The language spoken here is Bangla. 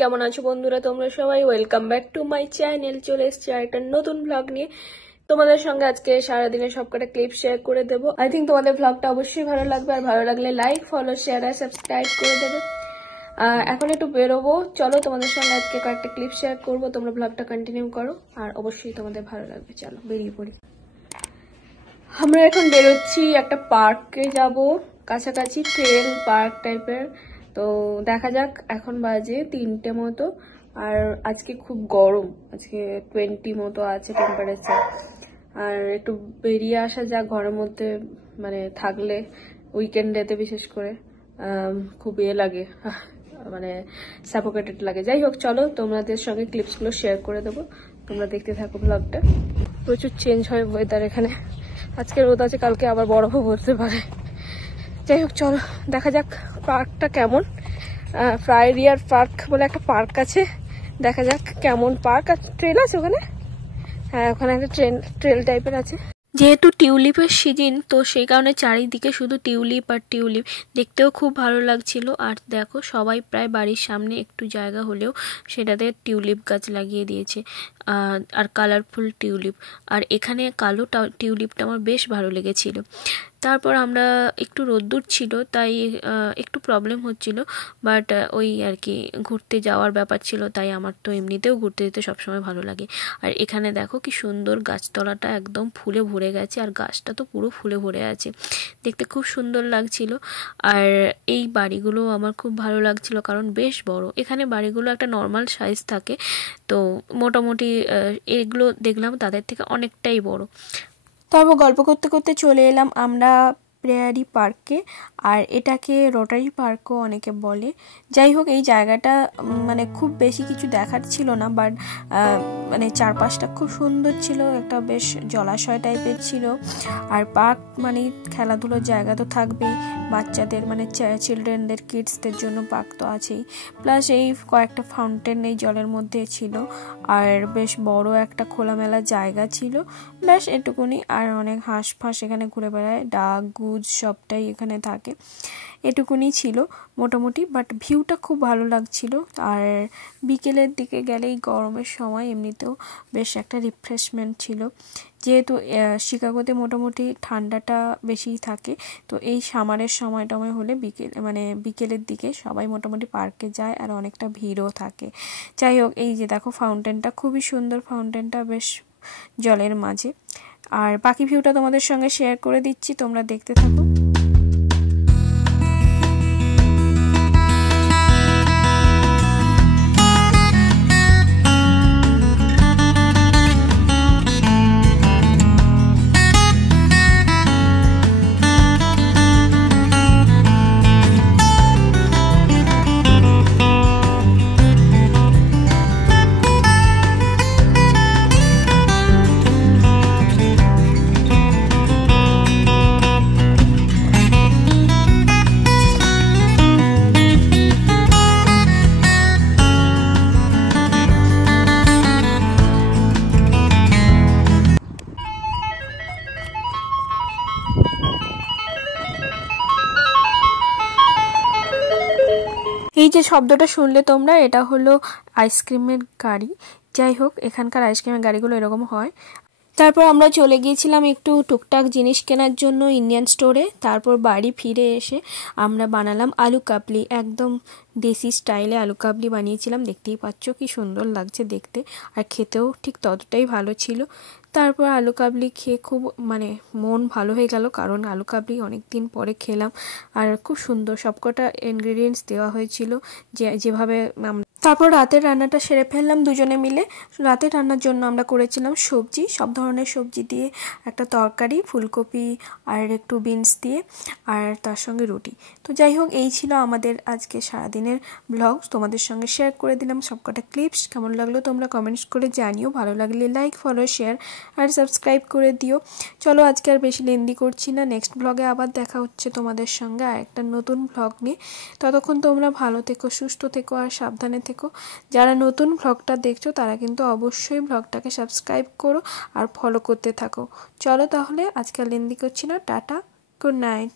কেমন আছো বন্ধুরা তোমরা সবাই? Welcome back to my channel. চলে এসেছি একটা নতুন ব্লগ নিয়ে। তোমাদের সঙ্গে আজকে সারাদিনের সবকটা ক্লিপ শেয়ার করে দেবো। আই থিঙ্ক তোমাদের ব্লগটা অবশ্যই ভালো লাগবে, আর ভালো লাগলে লাইক, ফলো, শেয়ার আর সাবস্ক্রাইব করে দেবে। এখন একটু বেরোবো, চলো তোমাদের সঙ্গে আজকে কয়েকটা ক্লিপ শেয়ার করবো। তোমরা ব্লগটা কন্টিনিউ করো, আর অবশ্যই তোমাদের ভালো লাগবে। চলো বেরিয়ে পড়ি। আমরা এখন বেরোচ্ছি, একটা পার্কে যাব, কাছাকাছি ট্রেল পার্ক টাইপের। তো দেখা যাক, এখন বাজে 3টে মতো, আর আজকে খুব গরম, আজকে 20 মতো আছে টেম্পারেচার। আর একটু বেরিয়ে আসা যাক ঘরের মধ্যে, মানে থাকলে উইকেন্ডেতে বিশেষ করে খুব লাগে, মানে সাফোকেটেড লাগে। যাই হোক, চলো তোমাদের সঙ্গে ক্লিপসগুলো শেয়ার করে দেবো, তোমরা দেখতে থাকো ব্লগটা। প্রচুর চেঞ্জ হয় ওয়েদার এখানে, আজকে রোদ আছে, কালকে আবার বরফও পড়তে পারে। যাই হোক, চলো দেখা যাক পার্কটা কেমন। ফ্রাইরিয়ার পার্ক বলে একটা পার্ক আছে, দেখা যাক কেমন পার্ক। আর ট্রেল আছে ওখানে, হ্যাঁ ওখানে একটা ট্রেল টাইপের আছে। যেহেতু টিউলিপের সিজন, তো সেই কারণে চারিদিকে শুধু টিউলিপ আর টিউলিপ, দেখতেও খুব ভালো লাগছিল। আর দেখো, সবাই প্রায় বাড়ির সামনে একটু জায়গা হলেও সেটাতে টিউলিপ গাছ লাগিয়ে দিয়েছে, আর কালারফুল টিউলিপ। আর এখানে কালো টিউলিপটা আমার বেশ ভালো লেগেছিল। তারপর আমরা একটু রোদ্দুর ছিল, তাই একটু প্রবলেম হচ্ছিল, বাট ওই আর কি ঘুরতে যাওয়ার ব্যাপার ছিল, তাই আমার তো এমনিতেও ঘুরতে যেতে সবসময় ভালো লাগে। আর এখানে দেখো কি সুন্দর, গাছতলাটা একদম ফুলে ভরে গেছে, আর গাছটা তো পুরো ফুলে ভরে আছে, দেখতে খুব সুন্দর লাগছিল। আর এই বাড়িগুলো আমার খুব ভালো লাগছিল, কারণ বেশ বড়। এখানে বাড়িগুলো একটা নর্মাল সাইজ থাকে, তো মোটামুটি এগুলো দেখলাম তাদের থেকে অনেকটাই বড়। তারপর গল্প করতে করতে চলে এলাম আমরা প্রেয়ারি পার্কে, আর এটাকে রোটারি পার্কও অনেকে বলে। যাই হোক, এই জায়গাটা মানে খুব বেশি কিছু দেখার ছিল না, বাট মানে চারপাশটা খুব সুন্দর ছিল, একটা বেশ জলাশয় টাইপের ছিল। আর পার্ক মানে খেলাধুলোর জায়গা তো থাকবেই, বাচ্চাদের মানে চিলড্রেনদের, কিডসদের জন্য পার্ক তো আছেই। প্লাস এই কয়েকটা ফাউন্টেন এই জলের মধ্যে ছিল, আর বেশ বড় একটা খোলামেলা জায়গা ছিল, ব্যাস এটুকুনি। আর অনেক হাঁস ফাঁস এখানে ঘুরে বেড়ায়, ডাক গুজ সবটাই এখানে থাকে, এটুকুনি ছিল মোটামুটি। বাট ভিউটা খুব ভালো লাগছিল। আর বিকেলের দিকে গেলে এই গরমের সময় এমনিতেও বেশ একটা রিফ্রেশমেন্ট ছিল, যেহেতু শিকাগোতে মোটামুটি ঠান্ডাটা বেশিই থাকে। তো এই সামারের সময় টময় হলে বিকেলের দিকে সবাই মোটামুটি পার্কে যায়, আর অনেকটা ভিড়ও থাকে। যাই হোক, এই যে দেখো ফাউন্টেনটা, খুবই সুন্দর ফাউন্টেনটা, বেশ জলের মাঝে। আর বাকি ভিউটা তোমাদের সঙ্গে শেয়ার করে দিচ্ছি, তোমরা দেখতে থাকো। এই যে শব্দটা শুনলে তোমরা, এটা হলো আইসক্রিমের গাড়ি। যাই হোক, এখানকার আইসক্রিমের গাড়িগুলো এরকম হয়। তারপর আমরা চলে গিয়েছিলাম একটু টুকটাক জিনিস কেনার জন্য ইন্ডিয়ান স্টোরে। তারপর বাড়ি ফিরে এসে আমরা বানালাম আলু কাবলি, একদম দেশি স্টাইলে আলু কাবলি বানিয়েছিলাম। দেখতেই পাচ্ছ কি সুন্দর লাগছে দেখতে, আর খেতেও ঠিক ততটাই ভালো ছিল। তারপর আলু কাবলি খেয়ে খুব মানে মন ভালো হয়ে গেল, কারণ আলু কাবলি অনেক দিন পরে খেলাম, আর খুব সুন্দর সবকটা ইনগ্রেডিয়েন্টস দেওয়া হয়েছিল যেভাবে। তারপর রাতের রান্নাটা সেরে ফেললাম দুজনে মিলে। রাতের রান্নার জন্য আমরা করেছিলাম সবজি, সব ধরনের সবজি দিয়ে একটা তরকারি, ফুলকপি আর একটু বিনস দিয়ে, আর তার সঙ্গে রুটি। তো যাই হোক, এই ছিল আমাদের আজকে সারাদিনের ব্লগ, তোমাদের সঙ্গে শেয়ার করে দিলাম সবকটা ক্লিপস। কেমন লাগলো তোমরা কমেন্টস করে জানিও, ভালো লাগলে লাইক, ফলো, শেয়ার আর সাবস্ক্রাইব করে দিও। চলো আজকে আর বেশি লেন্দি করছি না, নেক্সট ব্লগে আবার দেখা হচ্ছে তোমাদের সঙ্গে আর একটা নতুন ব্লগ নিয়ে। ততক্ষণ তোমরা ভালো থেকো, সুস্থ থেকো আর সাবধানে থেকো। যারা নতুন ব্লগটা দেখছো তারা কিন্তু অবশ্যই ব্লগটাকে সাবস্ক্রাইব করো আর ফলো করতে থাকো। চলো তাহলে আজকে লেন্দি করছি না, টাটা, গুড নাইট।